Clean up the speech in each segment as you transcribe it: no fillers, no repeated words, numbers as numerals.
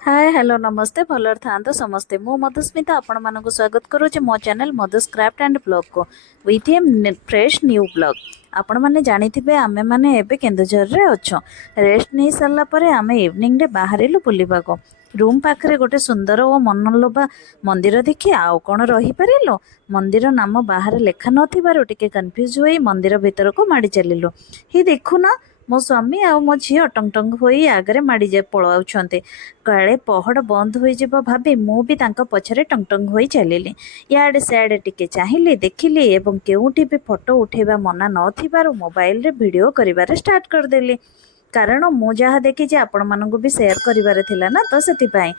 Hi hello नमस्ते भलर था समस्ते मु मधुस्मिता आपण मानक स्वागत करुचे मो channel Madhu's craft and blog को with a fresh new blog. आपण माने जानिथिबे आमे माने एबे केन्दुझर रे अछो। रेस्ट नहीं सरला परे आमे इवनिंग रे बाहरिलु बुलिबा को। रूम पाखरे गोटे सुंदर और मनलोभा मंदिर देखि आउ कोन रही परिलो। मंदिर नाम बाहर लेखा नथिबारु टिके कन्फ्यूज होई मंदिर भीतर को माडी चलिलु। ही देखु ना मो स्वामी आ मो झील टंग टंग होई आगरे माडी जे पळाउछन्ते। काले पहड़ बंद हो भाभी मु भी तांको पछरे टंग टंग होई चलिली। याडे सियाडे टिके चाहिली देखिली एवं केउठी भी फोटो उठेबा मना नथिबारु मोबाइल रे वीडियो करिबारे स्टार्ट करदेली। कारण मु जहा देखी जे आपण मानकु भी शेयर करिबारे थिला ना तो सेतिपाई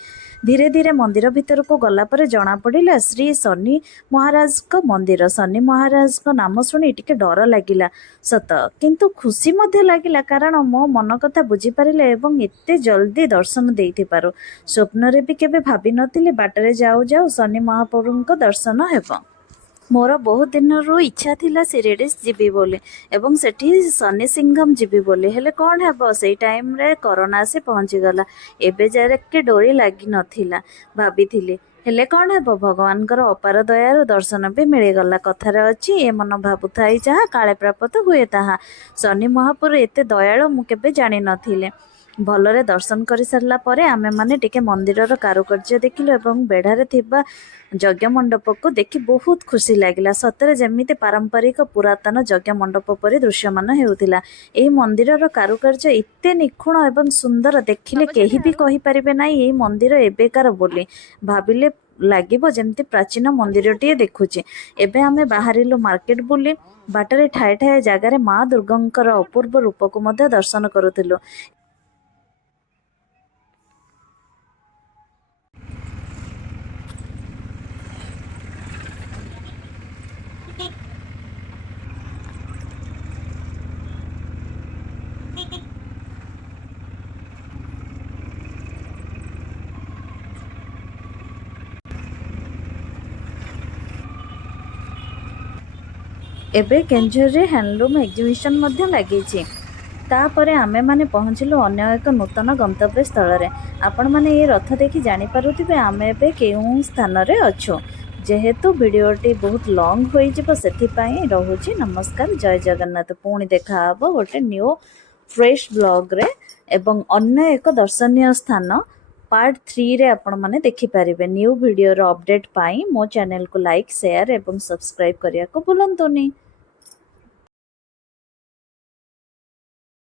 धीरे धीरे मंदिर भीतर को गला पर जना पड़िला श्री शनि महाराज को मंदिर। शनि महाराज को नाम शुणी टिके डर लागिला सत किंतु खुशी मध्य लागिला कारण मो मन कथा बुझी पारिले एवं एते जल्दी दर्शन देइथि पारो। स्वप्न रे भी केबे भाबी नथिले बाटरे जाऊ जाऊ शनि महाप्रभुଙ୍କ दर्शन हेबो। मोर बहुत दिन रु इच्छा थिला शिरडी जीवी बोली एवं सेठी शनि सिंघम जीवी बोली हेले कौन हेबो सेई टाइम रे कोरोना आसी पहुंची गला। एबे जारे के डोरी लागी नथिला भाबीथिली हेले कौन हेबो भगवानकर अपार दयारु दर्शन भी मिली गला। कथारे अछि ए मन भाबुथाई जहा काले प्राप्त हुए ताहा। शनि महापुर एते दयालु मु केबे जानि नथिले। भलरे दर्शन कर सारा पर आमे माने टिके मंदिरर कारुकार्य देखिलु एवं बेढ़ारे थिबा यज्ञ मंडप को देखि बहुत खुशी लागिला। सतरे जेमिति पारंपरिक पुरातन यज्ञ मंडप परि दृश्यमान हेउथिला। एही मंदिरर कारुकार्य एते निखुण एवं सुंदर देखिले केही भी कहि परिबे नै एही मंदिर एबेकार बोली भाबिले लागिबो जेमति प्राचीन मंदिरटिए देखुचे। एबे आमे बाहरिलु मार्केट बुली बाटरे ठाए ठाए जागारे माँ दुर्गांकर अपूर्व रूप को मध्य दर्शन करुथिलु। एबे केंझर रे हैंडलूम एग्जिबिशन मध्य लगी। तापरे आमे माने पहुँचलु अन्य एक नूतन गंतव्य स्थल रे। आपण माने ये रथ देखि जानि पारुथिबे आमे एबे केउं स्थान रे अछु। जेहेतु वीडियोटी बहुत लॉन्ग होई जिवो सेथिपाई रहुची। नमस्कार जय जगन्नाथ पुणी देखा हबो गोटे न्यू फ्रेश ब्लॉग रे एवं अन्य एक दर्शनीय स्थान पार्ट 3 रे आपण माने देखि पारिबे। न्यू वीडियो रो अपडेट पाई मो चैनल को लाइक शेयर एवं सब्सक्राइब करिया को भूलंतुनी।